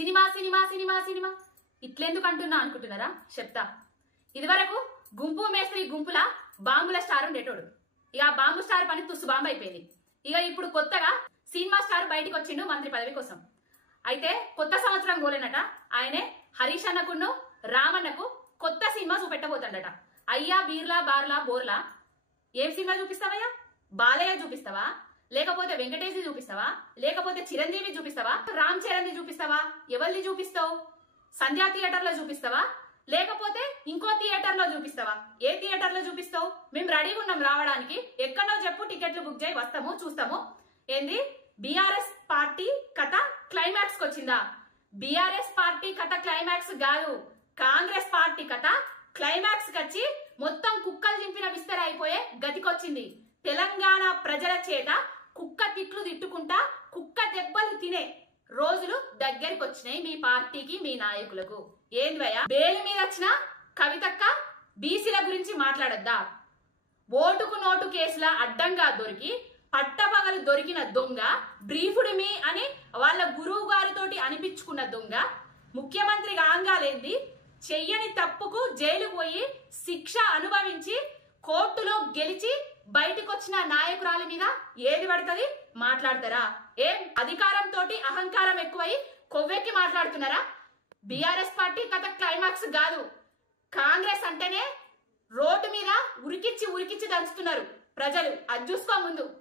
Cinema cinema cinema cinema ఇట్లెందుకు అంటున్నా అనుకుంటున్నారా? చెప్తా. ఇదివరకు గుంపు మేస్త్రి గుంపుల బాంబుల స్టార్ ఉండేటోడు. ఇక ఆ బాంబు స్టార్ పని తుస్సు బాంబు అయిపోయింది. ఇక ఇప్పుడు కొత్తగా సినిమా స్టార్ బయటికి వచ్చిండు మంత్రి పదవి కోసం. అయితే కొత్త సంవత్సరం గోలేనట ఆయనే హరీష్ అన్నకును రామన్నకు కొత్త సినిమా చూపెట్టబోతాడట. అయ్యా బీర్లా బార్లా బోర్లా ఏం సినిమా చూపిస్తావయ్యా? బాలయ్య చూపిస్తావా, లేకపోతే వెంకటేష్ చూపిస్తావా, లేకపోతే చిరంజీవి చూపిస్తావా, రామ్ చరణ్ చూపిస్తావా? ఎవరిని చూపిస్తావు? సంధ్యా థియేటర్ లో చూపిస్తావా, లేకపోతే ఇంకో థియేటర్ లో చూపిస్తావా? ఏ థియేటర్ లో చూపిస్తావు? మేము రెడీగా ఉన్నాం రావడానికి. ఎక్కడో చెప్పు, టికెట్లు బుక్ చేయి, వస్తాము, చూస్తాము. ఏంది బీఆర్ఎస్ పార్టీ కథ క్లైమాక్స్ కి వచ్చిందా? బీఆర్ఎస్ పార్టీ కథ క్లైమాక్స్ కాదు, కాంగ్రెస్ పార్టీ కథ క్లైమాక్స్ వచ్చి మొత్తం కుక్కలు చింపిన విస్తర అయిపోయే గతికొచ్చింది. తెలంగాణ ప్రజల చేత కుక్క తిట్లు తిట్టుకుంటా కుక్క దెబ్బలు తినే రోజులు దగ్గరికి వచ్చినాయి మీ పార్టీకి, మీ నాయకులకు. ఏందివయ్యా బేలు మీద వచ్చిన కవితక్క బీసీల గురించి మాట్లాడద్దా? ఓటుకు నోటు కేసుల అడ్డంగా దొరికి పట్టపగలు దొరికిన దొంగ, బ్రీఫుడ్ మీ అని వాళ్ళ గురువు గారితోటి అనిపించుకున్న దొంగ, ముఖ్యమంత్రి కాంగాలేంది చెయ్యని తప్పుకు జైలుకు పోయి శిక్ష అనుభవించి కోర్టులో గెలిచి బయటకు వచ్చిన నాయకురాలి మీద ఏది పడుతుంది మాట్లాడతారా? ఏం అధికారంతో అహంకారం ఎక్కువై కొవ్వెక్కి మాట్లాడుతున్నారా? బీఆర్ఎస్ పార్టీ కథ క్లైమాక్స్ కాదు, కాంగ్రెస్ అంటేనే రోడ్డు మీద ఉరికిచ్చి దంచుతున్నారు ప్రజలు. అది చూసుకో ముందు.